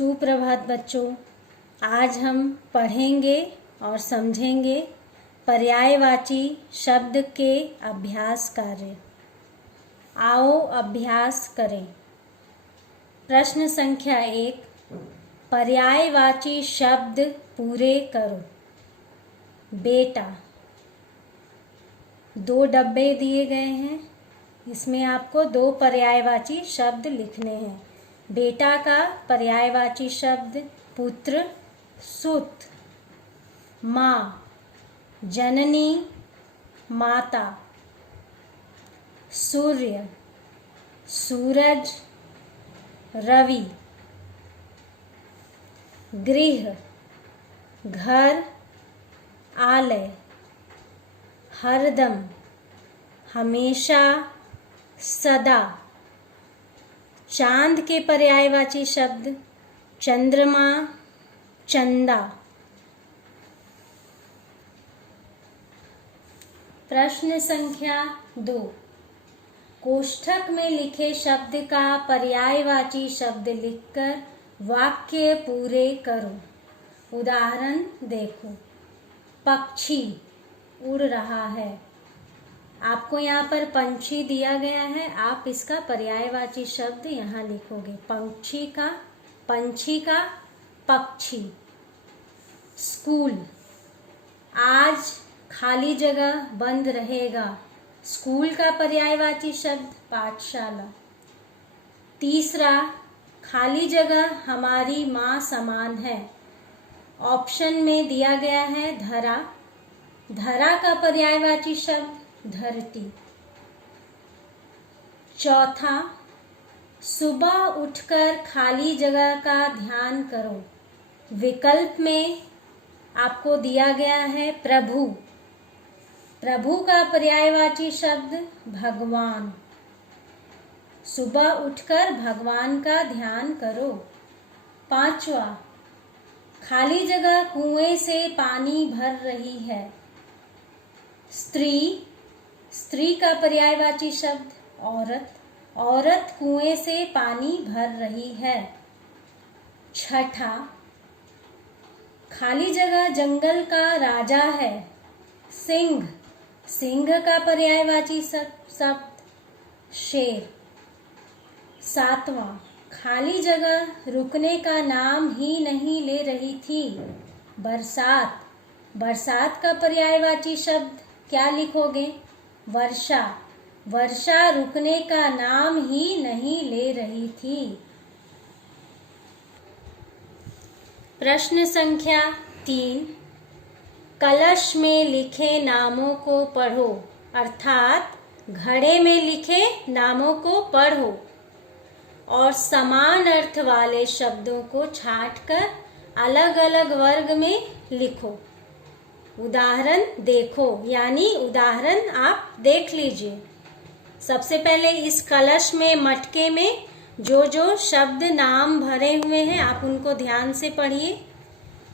सुप्रभात बच्चों। आज हम पढ़ेंगे और समझेंगे पर्यायवाची शब्द के अभ्यास कार्य। आओ अभ्यास करें। प्रश्न संख्या 1, पर्यायवाची शब्द पूरे करो। बेटा, 2 डब्बे दिए गए हैं, इसमें आपको 2 पर्यायवाची शब्द लिखने हैं। बेटा का पर्यायवाची शब्द पुत्र, सुत। माँ, जननी, माता। सूर्य, सूरज, रवि। गृह, घर, आलय। हरदम, हमेशा, सदा। चांद के पर्यायवाची शब्द चंद्रमा, चंदा। प्रश्न संख्या 2, कोष्ठक में लिखे शब्द का पर्यायवाची शब्द लिखकर वाक्य पूरे करो। उदाहरण देखो। पक्षी, उड़ रहा है। आपको यहाँ पर पंछी दिया गया है, आप इसका पर्यायवाची शब्द यहाँ लिखोगे। पंछी का, पंछी का, पक्षी। स्कूल, आज खाली जगह बंद रहेगा। स्कूल का पर्यायवाची शब्द पाठशाला। तीसरा, खाली जगह हमारी माँ समान है। ऑप्शन में दिया गया है धरा। धरा का पर्यायवाची शब्द धरती। चौथा, सुबह उठकर खाली जगह का ध्यान करो। विकल्प में आपको दिया गया है प्रभु। प्रभु का पर्यायवाची शब्द भगवान। सुबह उठकर भगवान का ध्यान करो। पांचवा, खाली जगह कुएं से पानी भर रही है। स्त्री, स्त्री का पर्यायवाची शब्द औरत। औरत कुएं से पानी भर रही है। छठा, खाली जगह जंगल का राजा है। सिंह, सिंह का पर्यायवाची शब्द शेर। सातवां, खाली जगह रुकने का नाम ही नहीं ले रही थी। बरसात, बरसात का पर्यायवाची शब्द क्या लिखोगे? वर्षा। वर्षा रुकने का नाम ही नहीं ले रही थी। प्रश्न संख्या 3, कलश में लिखे नामों को पढ़ो। अर्थात घड़े में लिखे नामों को पढ़ो और समान अर्थ वाले शब्दों को छांटकर अलग अलग वर्ग में लिखो। उदाहरण देखो, यानी उदाहरण आप देख लीजिए। सबसे पहले इस कलश में, मटके में जो जो शब्द नाम भरे हुए हैं आप उनको ध्यान से पढ़िए।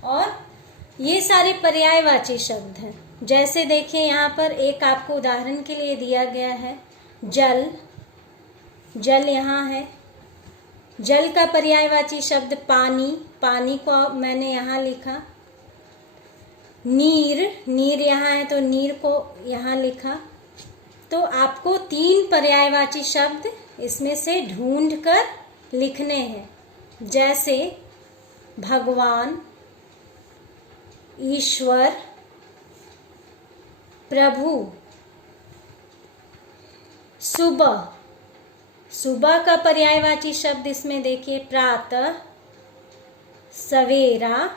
और ये सारे पर्यायवाची शब्द हैं। जैसे देखिए, यहाँ पर एक आपको उदाहरण के लिए दिया गया है जल। जल यहाँ है। जल का पर्यायवाची शब्द पानी। पानी को मैंने यहाँ लिखा। नीर, नीर यहाँ है तो नीर को यहाँ लिखा। तो आपको 3 पर्यायवाची शब्द इसमें से ढूंढकर लिखने हैं। जैसे भगवान, ईश्वर, प्रभु। सुबह, सुबह का पर्यायवाची शब्द इसमें देखिए प्रातः, सवेरा।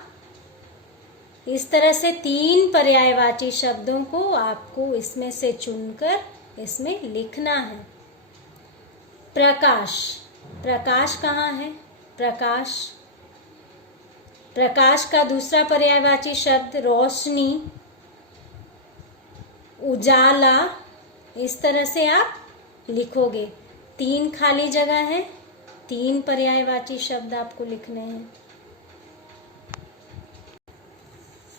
इस तरह से 3 पर्यायवाची शब्दों को आपको इसमें से चुनकर इसमें लिखना है। प्रकाश, प्रकाश कहाँ है? प्रकाश। प्रकाश का दूसरा पर्यायवाची शब्द रोशनी, उजाला। इस तरह से आप लिखोगे। 3 खाली जगह है, 3 पर्यायवाची शब्द आपको लिखने हैं।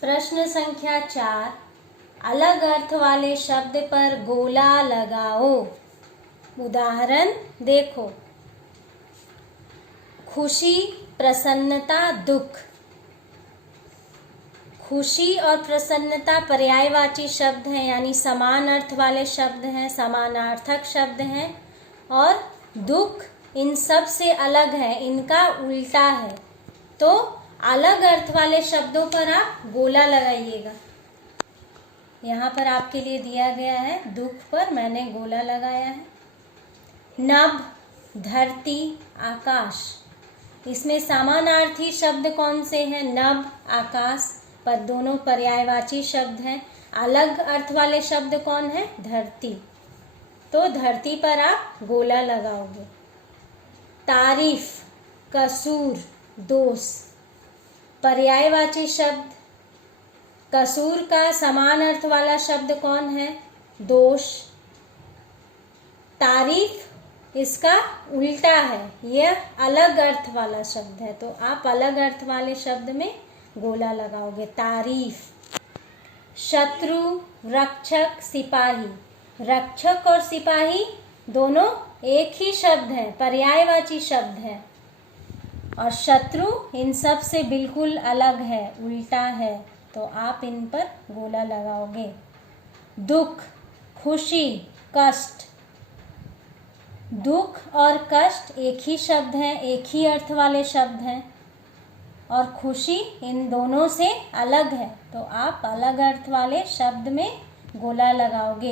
प्रश्न संख्या 4, अलग अर्थ वाले शब्द पर गोला लगाओ। उदाहरण देखो। खुशी प्रसन्नता, दुख। खुशी और प्रसन्नता पर्यायवाची शब्द हैं, यानी समान अर्थ वाले शब्द हैं, समानार्थक शब्द हैं। और दुख इन सब से अलग है, इनका उल्टा है। तो अलग अर्थ वाले शब्दों पर आप गोला लगाइएगा। यहाँ पर आपके लिए दिया गया है, दुख पर मैंने गोला लगाया है। नभ, धरती, आकाश, इसमें समानार्थी शब्द कौन से हैं? नभ, आकाश, पर दोनों पर्यायवाची शब्द हैं। अलग अर्थ वाले शब्द कौन है? धरती। तो धरती पर आप गोला लगाओगे। तारीफ, कसूर, दोष, पर्यायवाची शब्द। कसूर का समान अर्थ वाला शब्द कौन है? दोष। तारीफ इसका उल्टा है, यह अलग अर्थ वाला शब्द है। तो आप अलग अर्थ वाले शब्द में गोला लगाओगे। तारीफ। शत्रु, रक्षक, सिपाही, रक्षक और सिपाही दोनों एक ही शब्द है, पर्यायवाची शब्द है। और शत्रु इन सब से बिल्कुल अलग है, उल्टा है। तो आप इन पर गोला लगाओगे। दुख, खुशी, कष्ट, दुख और कष्ट एक ही शब्द है, एक ही अर्थ वाले शब्द हैं। और खुशी इन दोनों से अलग है, तो आप अलग अर्थ वाले शब्द में गोला लगाओगे,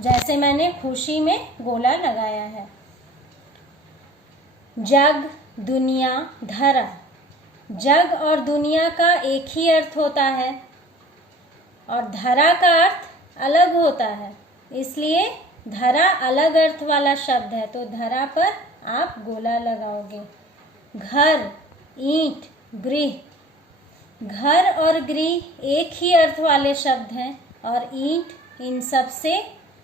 जैसे मैंने खुशी में गोला लगाया है। जग, दुनिया, धरा, जग और दुनिया का एक ही अर्थ होता है और धरा का अर्थ अलग होता है, इसलिए धरा अलग अर्थ वाला शब्द है। तो धरा पर आप गोला लगाओगे। घर, ईंट, गृह, घर और गृह एक ही अर्थ वाले शब्द हैं और ईंट इन सब से,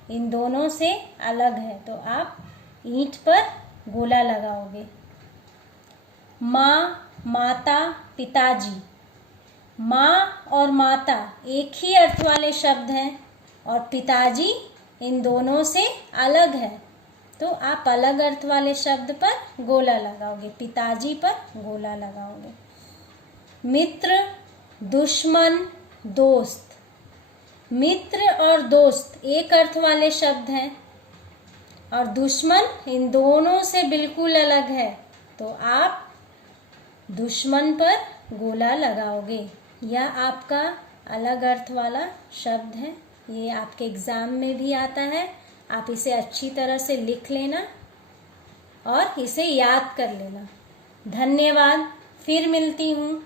इन दोनों से अलग है। तो आप ईंट पर गोला लगाओगे। माँ, माता, पिताजी, माँ और माता एक ही अर्थ वाले शब्द हैं और पिताजी इन दोनों से अलग है। तो आप अलग अर्थ वाले शब्द पर गोला लगाओगे, पिताजी पर गोला लगाओगे। मित्र, दुश्मन, दोस्त, मित्र और दोस्त एक अर्थ वाले शब्द हैं और दुश्मन इन दोनों से बिल्कुल अलग है। तो आप दुश्मन पर गोला लगाओगे। यह आपका अलग अर्थ वाला शब्द है, ये आपके एग्ज़ाम में भी आता है। आप इसे अच्छी तरह से लिख लेना और इसे याद कर लेना। धन्यवाद, फिर मिलती हूँ।